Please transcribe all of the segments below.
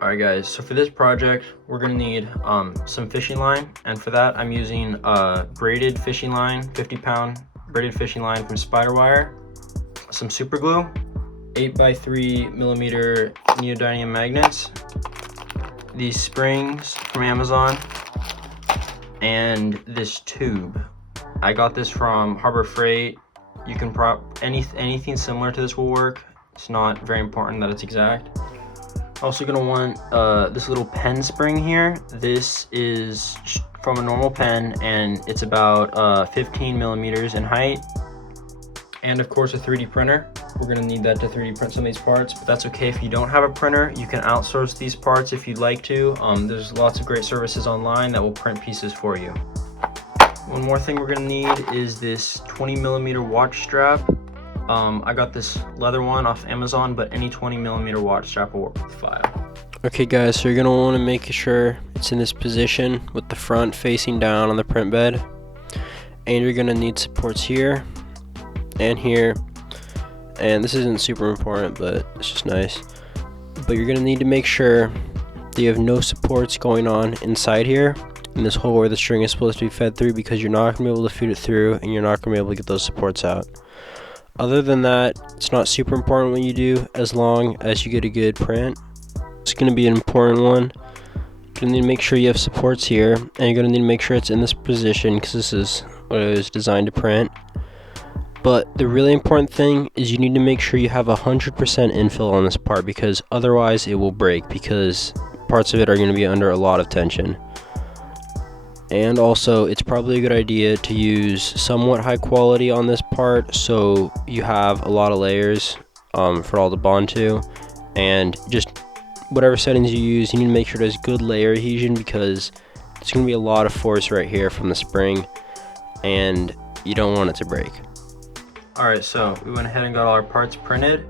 Alright guys, so for this project, we're gonna need some fishing line, and for that I'm using a braided fishing line, 50-pound braided fishing line from Spiderwire, some super glue, 8x3mm neodymium magnets, these springs from Amazon, and this tube. I got this from Harbor Freight. You can anything similar to this will work. It's not very important that it's exact. Also gonna want this little pen spring here. This is from a normal pen and it's about 15 millimeters in height. And of course a 3D printer. We're gonna need that to 3D print some of these parts, but that's okay if you don't have a printer. You can outsource these parts if you'd like to. There's lots of great services online that will print pieces for you. One more thing we're gonna need is this 20mm watch strap. I got this leather one off Amazon, but any 20mm watch strap will work with the file. Okay guys, so you're gonna want to make sure it's in this position with the front facing down on the print bed. And you're gonna need supports here and here. And this isn't super important, but it's just nice. But you're gonna need to make sure that you have no supports going on inside here in this hole where the string is supposed to be fed through, because you're not gonna be able to feed it through and you're not gonna be able to get those supports out. Other than that, it's not super important what you do as long as you get a good print. It's going to be an important one. You're going to need to make sure you have supports here, and you're going to need to make sure it's in this position because this is what it was designed to print. But the really important thing is you need to make sure you have 100% infill on this part, because otherwise it will break, because parts of it are going to be under a lot of tension. And also, it's probably a good idea to use somewhat high quality on this part so you have a lot of layers for it all to bond to. And just whatever settings you use, you need to make sure there's good layer adhesion, because there's going to be a lot of force right here from the spring and you don't want it to break. Alright, so we went ahead and got all our parts printed.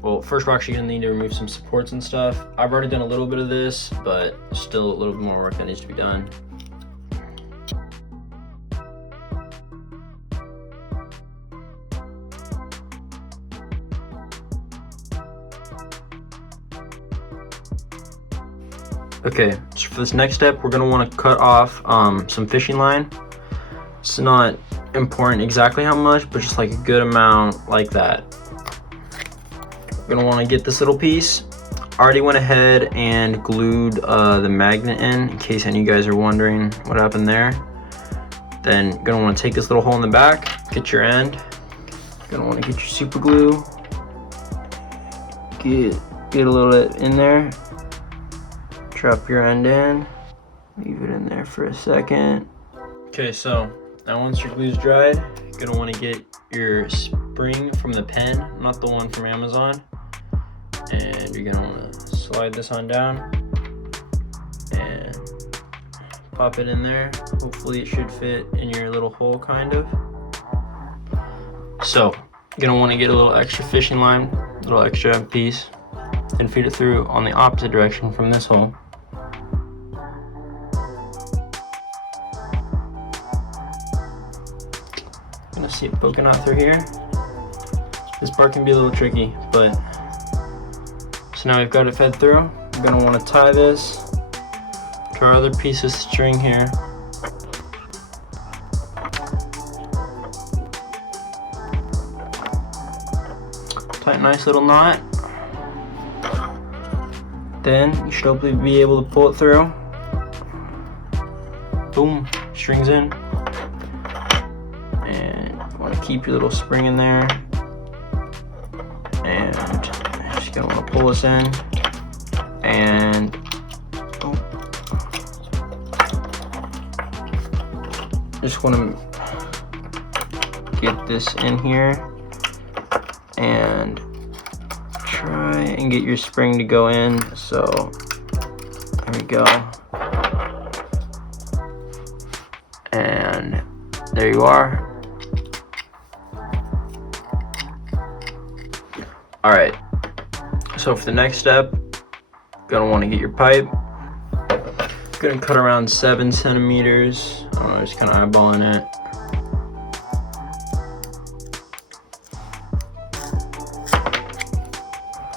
Well, first we're actually going to need to remove some supports and stuff. I've already done a little bit of this, but still a little bit more work that needs to be done. Okay, so for this next step, we're gonna want to cut off some fishing line. It's not important exactly how much, but just like a good amount like that. We're gonna want to get this little piece. I already went ahead and glued the magnet in case any of you guys are wondering what happened there. Then you're gonna want to take this little hole in the back, get your end. You're gonna want to get your super glue. Get a little bit in there. Drop your end in, leave it in there for a second. Okay, so now once your glue's dried, you're gonna want to get your spring from the pen, not the one from Amazon, and you're gonna want to slide this on down and pop it in there. Hopefully it should fit in your little hole, kind of. So you're gonna want to get a little extra fishing line, a little extra piece, and feed it through on the opposite direction from this hole. Gonna see it poking out through here. This part can be a little tricky, but so now we've got it fed through. We're gonna want to tie this to our other piece of string here. Tie a nice little knot. Then you should hopefully be able to pull it through. Boom, string's in. Keep your little spring in there, and just gonna want to pull this in, and just want to get this in here and try and get your spring to go in. So there we go, and there you are. Alright, so for the next step, you're gonna want to get your pipe. You're gonna cut around 7 centimeters. I don't know, just kind of eyeballing it.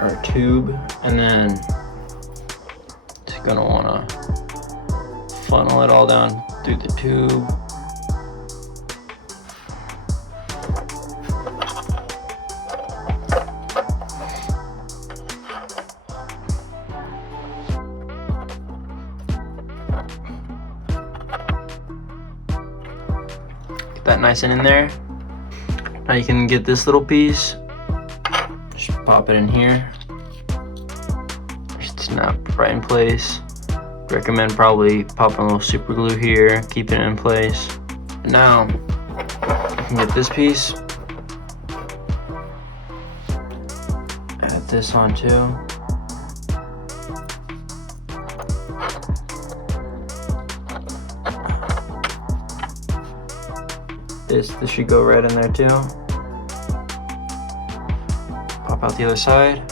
Our tube, and then You're gonna wanna funnel it all down through the tube. Get that nice and in there. Now you can get this little piece, just pop it in here, just snap right in place. Recommend probably popping a little super glue here, keeping it in place. Now you can get this piece, add this on too. This should go right in there too. Pop out the other side.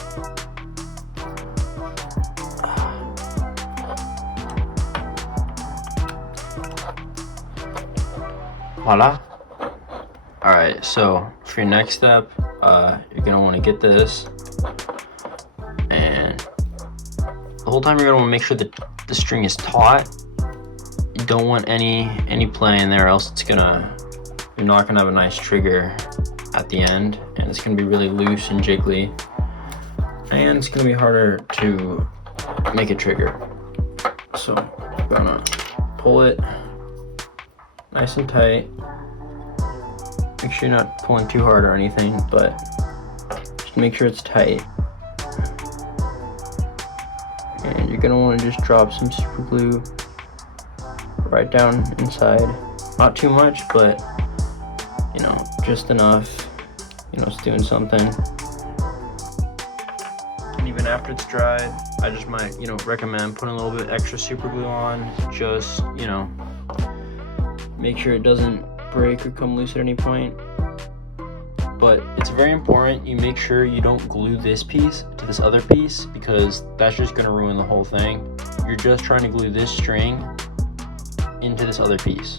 Voila. Alright, so for your next step, you're gonna want to get this, and the whole time you're gonna want to make sure that the string is taut. You don't want any play in there, or else you're not gonna have a nice trigger at the end, and it's gonna be really loose and jiggly, and it's gonna be harder to make a trigger. So I'm gonna pull it nice and tight. Make sure you're not pulling too hard or anything, but just make sure it's tight. And you're gonna want to just drop some super glue right down inside. Not too much, but you know, just enough. You know, it's doing something. And even after it's dried, I just might, you know, recommend putting a little bit extra super glue on. Just, you know, make sure it doesn't break or come loose at any point. But it's very important you make sure you don't glue this piece to this other piece, because that's just going to ruin the whole thing. You're just trying to glue this string into this other piece.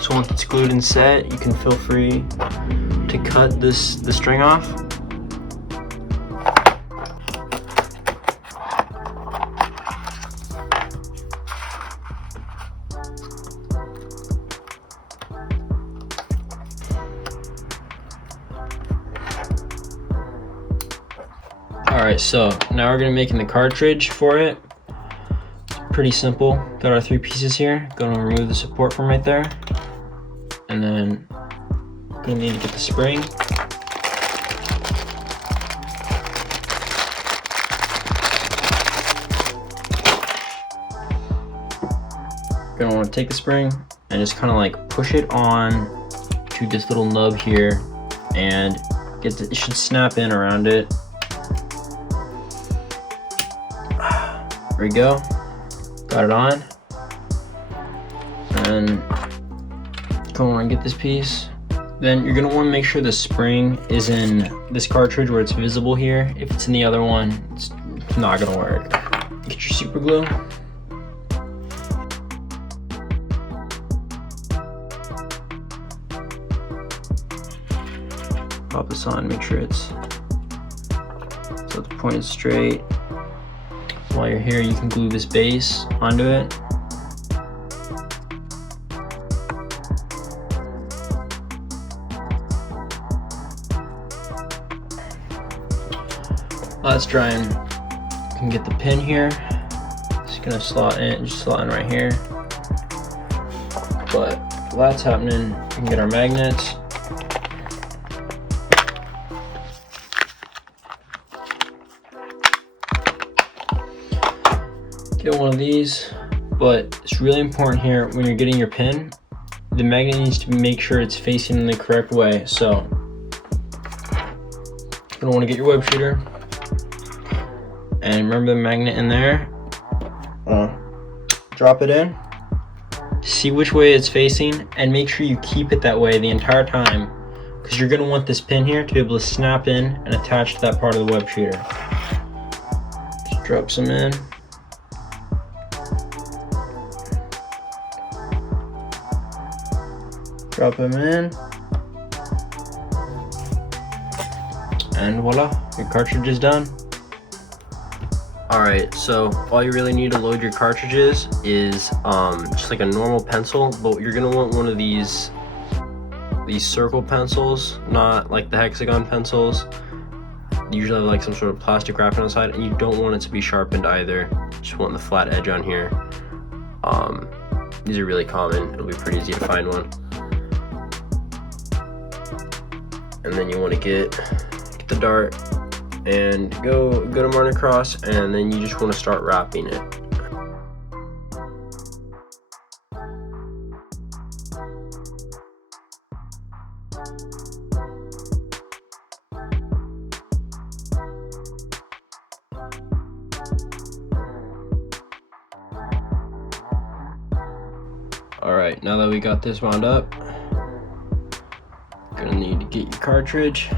So once it's glued and set, you can feel free to cut the string off. Alright, so now we're going to make the cartridge for it. It's pretty simple. Got our 3 pieces here. Going to remove the support from right there. And then we're going to need to get the spring. You're going to want to take the spring and just kind of like push it on to this little nub here, and it should snap in around it. There we go. Got it on. And go on and get this piece. Then you're gonna want to make sure the spring is in this cartridge where it's visible here. If it's in the other one, it's not gonna work. Get your super glue. Pop this on, make sure it's so the point is straight. While you're here, you can glue this base onto it. While it's drying, you can get the pin here. Just gonna slot in, just slot in right here. But while that's happening, we can get our magnets. Get one of these, but it's really important here when you're getting your pin, the magnet needs to make sure it's facing in the correct way. So you're gonna want to get your web shooter, and remember the magnet in there. Drop it in, see which way it's facing, and make sure you keep it that way the entire time, because you're gonna want this pin here to be able to snap in and attach to that part of the web shooter. Just drop some in. Drop them in, and voila, your cartridge is done. Alright, so all you really need to load your cartridges is just like a normal pencil, but you're gonna want one of these circle pencils, not like the hexagon pencils. They usually have like some sort of plastic wrapping on the side, and you don't want it to be sharpened either. Just want the flat edge on here. These are really common. It'll be pretty easy to find one. And then you want to get the dart and go to mark across, and then you just want to start wrapping it. Alright, now that we got this wound up, you're gonna need to get your cartridge.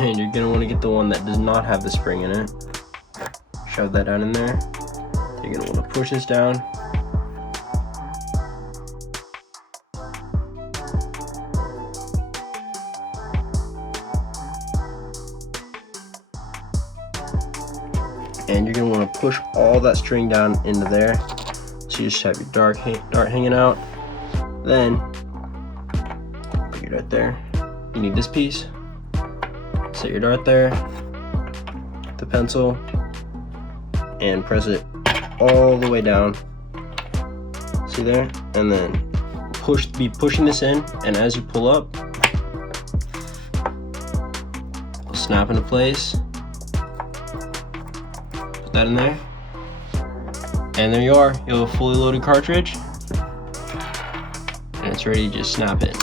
And you're gonna want to get the one that does not have the spring in it. Shove that down in there. You're gonna want to push this down. And you're gonna want to push all that string down into there. So you just have your dart hanging out. Then put your dart there. You need this piece. Set your dart there, the pencil, and press it all the way down. See there? And then be pushing this in, and as you pull up, it'll snap into place. Put that in there. And there you are. You have a fully loaded cartridge. And it's ready to just snap it.